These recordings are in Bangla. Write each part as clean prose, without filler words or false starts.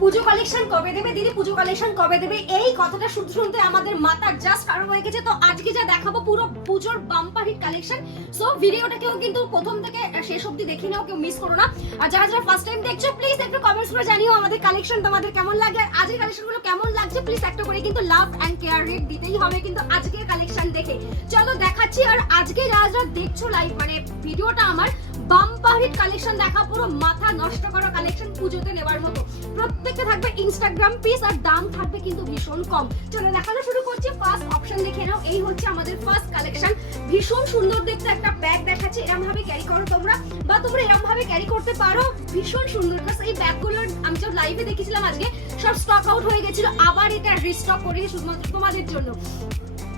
পুজো কালেকশন কবে দেবে দিদি, পুজো কালেকশন কবে দেবে, এই কথাটা শুনতে শুনতে আমাদের মাথা জাস্ট খারাপ হয়ে গেছে। তো আজকে যা দেখাবো পুরো পুজোর বাম্পার হিট কালেকশন। সো ভিডিওটা কেউ কিন্তু প্রথম থেকে শেষ অবধি দেখে নাও, কেউ মিস করো না। আর যারা যারা ফার্স্ট টাইম দেখছো প্লিজ একটু কমেন্টস করে জানিও আমাদের কালেকশন তোমাদের কেমন লাগে, আর আজকের কালেকশনগুলো কেমন লাগছে। প্লিজ একটা করে কিন্তু লাভ এন্ড কেয়ার রেট দিতেই হবে কিন্তু আজকের কালেকশন দেখে। চলো দেখাচ্ছি। আর আজকে যারা যারা দেখছো লাইভ মানে ভিডিওটা আমার বাম্পার হিট কালেকশন দেখা, পুরো মাথা নষ্ট করা কালেকশন পুজোতে নেওয়ার মতো। প্রত্যেকটা থাকবে ইনস্টাগ্রাম পিস আর দাম থাকবে কিন্তু ভীষণ কম। চলো দেখানো শুরু করছি। ফার্স্ট অপশন দেখে নাও, এই হচ্ছে আমাদের ফার্স্ট কালেকশন। ভীষণ সুন্দর দেখতে একটা ব্যাগ দেখাচ্ছে, এরকম ভাবে ক্যারি করো তোমরা, বা তোমরা এরকম ভাবে ক্যারি করতে পারো। ভীষণ সুন্দর। প্লাস এই ব্যাগগুলোর আমি যখন লাইভে দেখেছিলাম আজকে সব স্টক আউট হয়ে গেছিল, আবার এটা রিস্টক করেছি শুধুমাত্র তোমাদের জন্য।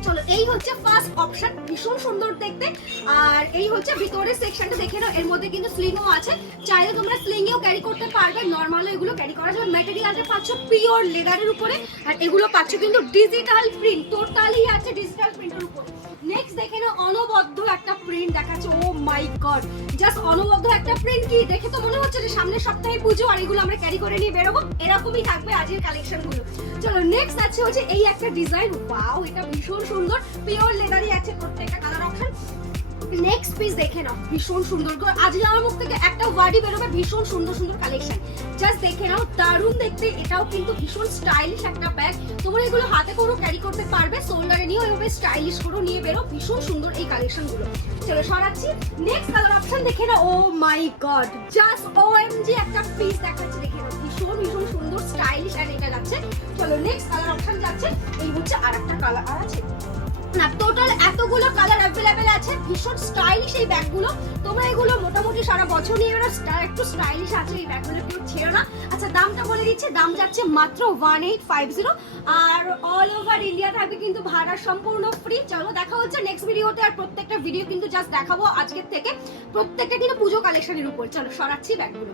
চলো এই হচ্ছে ফার্স্ট অপশন, ভীষণ সুন্দর দেখতে। আর এই হচ্ছে ভিতরের সেকশনটা দেখে নাও, এর মধ্যে কিন্তু স্লিংও আছে, চাইলে তোমরা স্লিংয়েও ক্যারি করতে পারবে, নরমালও এগুলো ক্যারি করা যাবে। ম্যাটেরিয়ালটা পাচ্ছ পিওর লেদারের উপরে, আর এগুলো পাচ্ছ কিন্তু ডিজিটাল প্রিন্ট, টোটালি আছে ডিজিটাল প্রিন্টের উপরে। নেক্সট দেখে নাও, অনবদ্য একটা প্রিন্ট দেখাচ্ছে। ও মাই গড, জাস্ট অনবদ্য একটা প্রিন্ট। কি দেখে তো মনে হচ্ছে যে সামনের সপ্তাহে পুজো আর এগুলো আমরা ক্যারি করে নিয়ে বেরোবো, এরকমই থাকবে আজকের কালেকশন গুলো। চলো নেক্সট আছে হচ্ছে এই একটা ডিজাইন। ওয়াও, এটা ভীষণ সুন্দর, পিওর লেদারই আছে প্রত্যেকটা কালার অপশন। নেক্সট পিস দেখে নাও, ভীষণ সুন্দর। আজকে আমার মুখ থেকে একটা ওয়ার্ডই বেরোবে, ভীষণ সুন্দর সুন্দর কালেকশন। জাস্ট দেখে নাও, দারুণ দেখতে। এটাও কিন্তু ভীষণ স্টাইলিশ একটা ব্যাগ, তোমরা এগুলো হাতে করেও ক্যারি করতে পারবে, শোল্ডারে নিয়েও এভাবে স্টাইলিশ করেও নিয়ে বেরো। ভীষণ সুন্দর এই কালেকশন গুলো। চলো সরাচ্ছি। নেক্সট কালার অপশন দেখে নাও। ও মাই গড, জাস্ট ওএমজি একটা পিস দেখাচ্ছে, দেখে নাও ভীষণ ভীষণ সুন্দর স্টাইলিশ। আর এটা যাচ্ছে, চলো নেক্সট কালার অপশন যাচ্ছে। এই হচ্ছে আরেকটা কালার আর আছে না, টোটাল এতগুলো কালার অ্যাভেলেবেল আছে। ভীষণ স্টাইলিশ এই ব্যাগগুলো, তোমরা এগুলো মোটামুটি সারা বছর নিয়ে বেরো, একটু স্টাইলিশ আছে এই ব্যাগগুলো, কেউ ছেড়ো না। আচ্ছা দামটা বলে দিচ্ছে, দাম যাচ্ছে মাত্র 1850, আর অল ওভার ইন্ডিয়া থাকবে কিন্তু ভাড়া সম্পূর্ণ ফ্রি। চলো দেখা হচ্ছে নেক্সট ভিডিওতে। আর প্রত্যেকটা ভিডিও কিন্তু জাস্ট দেখাবো আজকের থেকে, প্রত্যেকটা কিন্তু পুজো কালেকশনের উপর। চলো সরাচ্ছি ব্যাগগুলো।